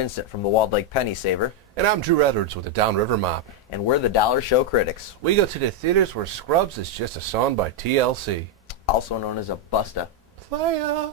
Vincent from the Walled Lake Penny Saver. And I'm Drew Edwards with the Downriver Mop. And we're the Dollar Show Critics. We go to the theaters where Scrubs is just a song by TLC. Also known as a Busta. Playa.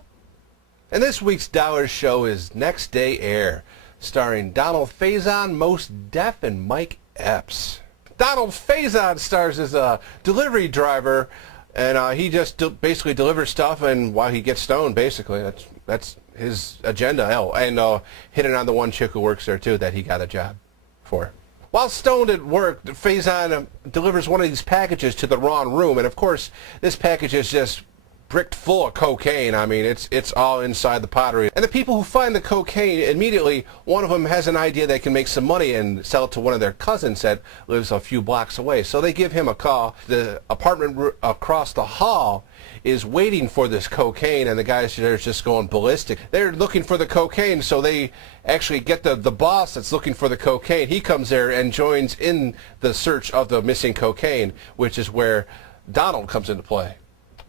And this week's Dollar Show is Next Day Air, starring Donald Faison, Mos Def, and Mike Epps. Donald Faison stars as a delivery driver, and he just basically delivers stuff, and while he gets stoned, basically, that's his agenda. Oh, and hitting on the one chick who works there too that he got a job for. While stoned at work, Faison delivers one of these packages to the wrong room, and of course, this package is just bricked full of cocaine. I mean, it's all inside the pottery. And the people who find the cocaine, immediately, one of them has an idea they can make some money and sell it to one of their cousins that lives a few blocks away. So they give him a call. The apartment across the hall is waiting for this cocaine, and the guys there are just going ballistic. They're looking for the cocaine, so they actually get the boss that's looking for the cocaine. He comes there and joins in the search of the missing cocaine, which is where Donald comes into play.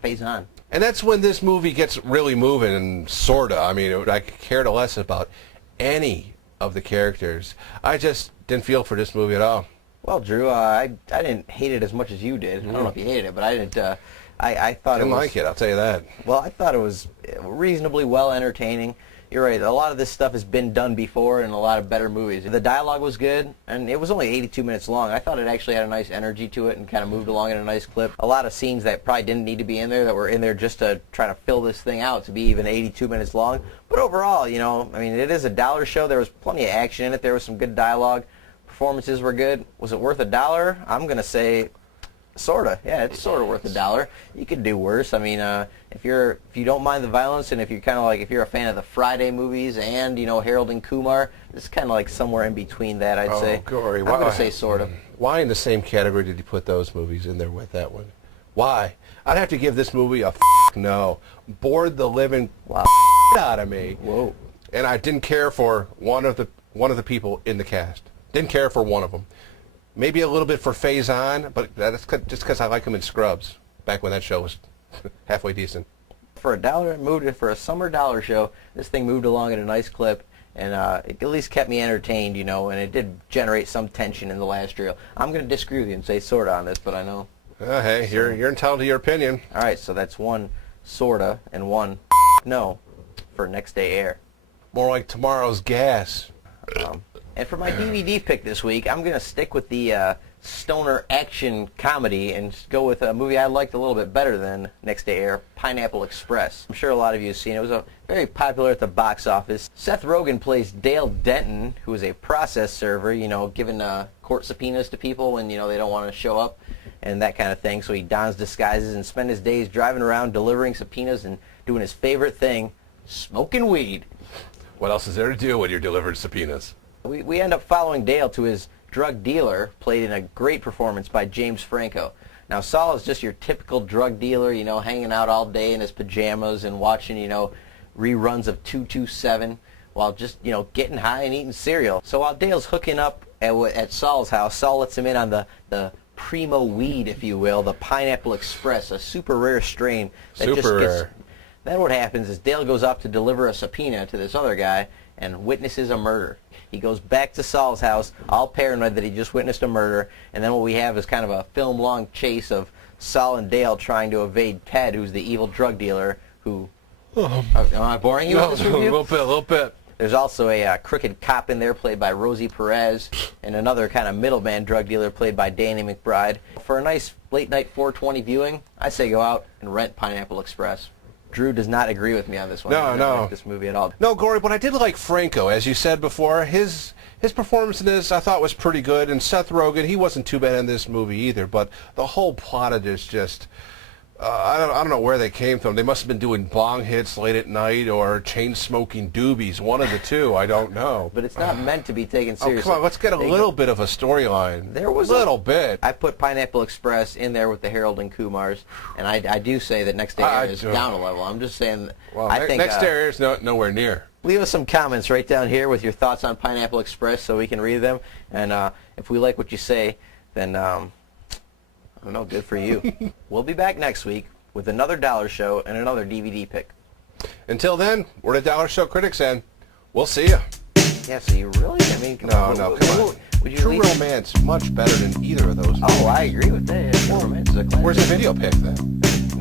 Faison. And that's when this movie gets really moving, and sorta. I mean, I cared less about any of the characters. I just didn't feel for this movie at all. Well, Drew, I didn't hate it as much as you did. I don't know if you hated it, but I didn't. I thought Didn't like it, I'll tell you that. Well, I thought it was reasonably well entertaining. You're right. A lot of this stuff has been done before in a lot of better movies. The dialogue was good, and it was only 82 minutes long. I thought it actually had a nice energy to it and kind of moved along in a nice clip. A lot of scenes that probably didn't need to be in there that were in there just to try to fill this thing out to be even 82 minutes long. But overall, you know, I mean, it is a dollar show. There was plenty of action in it. There was some good dialogue. Performances were good. Was it worth $1? I'm going to say sorta. Yeah, it's sort of worth $1. You could do worse. I mean, if you don't mind the violence, and if you're kind of like, if you're a fan of the Friday movies and, you know, Harold and Kumar, it's kind of like somewhere in between that, I'd say. Gory. I'm going to say sorta. Why in the same category did you put those movies in there with that one? Why? I'd have to give this movie a no. Bored the living out of me. Whoa. And I didn't care for one of the people in the cast. Didn't care for one of them. Maybe a little bit for Faison, but that's just because I like him in Scrubs, back when that show was halfway decent. For $1, it moved it for a summer dollar show. This thing moved along at a nice clip, and it at least kept me entertained, you know, and it did generate some tension in the last reel. I'm going to disagree with you and say sorta on this, but I know. Hey, so, you're entitled to your opinion. All right, so that's one sorta and one no for Next Day Air. More like Tomorrow's Gas. And for my DVD pick this week, I'm going to stick with the stoner action comedy and go with a movie I liked a little bit better than Next Day Air, Pineapple Express. I'm sure a lot of you have seen it. It was very popular at the box office. Seth Rogen plays Dale Denton, who is a process server, you know, giving court subpoenas to people when, you know, they don't want to show up and that kind of thing. So he dons disguises and spends his days driving around delivering subpoenas and doing his favorite thing, smoking weed. What else is there to do when you're delivering subpoenas? We end up following Dale to his drug dealer, played in a great performance by James Franco. Now, Saul is just your typical drug dealer, you know, hanging out all day in his pajamas and watching, you know, reruns of 227 while just, you know, getting high and eating cereal. So while Dale's hooking up at Saul's house, Saul lets him in on the primo weed, if you will, the Pineapple Express, a super rare strain. Rare. Then what happens is Dale goes off to deliver a subpoena to this other guy and witnesses a murder. He goes back to Saul's house, all paranoid that he just witnessed a murder, and then what we have is kind of a film-long chase of Saul and Dale trying to evade Ted, who's the evil drug dealer who... Am I boring you with this review? A little bit. There's also a crooked cop in there played by Rosie Perez, and another kind of middleman drug dealer played by Danny McBride. For a nice late-night 420 viewing, I say go out and rent Pineapple Express. Drew does not agree with me on this one. No. He doesn't like this movie at all. No, Gory, but I did like Franco, as you said before. His performance in this I thought was pretty good, and Seth Rogen, he wasn't too bad in this movie either, but the whole plot of this just... I don't know where they came from. They must have been doing bong hits late at night or chain-smoking doobies, one of the two. I don't know. But it's not meant to be taken seriously. Oh, come on, let's get a little bit of a storyline. There was a little bit. I put Pineapple Express in there with the Harold and Kumars, and I do say that Next Day Air is down a level. I'm just saying. Well, I think Next Day Air is nowhere near. Leave us some comments right down here with your thoughts on Pineapple Express so we can read them. And if we like what you say, then... I don't know, good for you. We'll be back next week with another Dollar Show and another DVD pick. Until then, we're the Dollar Show Critics, and we'll see you. Yeah, so you really, I mean, come No, on. no, come on. Would you True leave- Romance much better than either of those. Oh, I agree with that. True Romance is a classic. Where's the video pick then?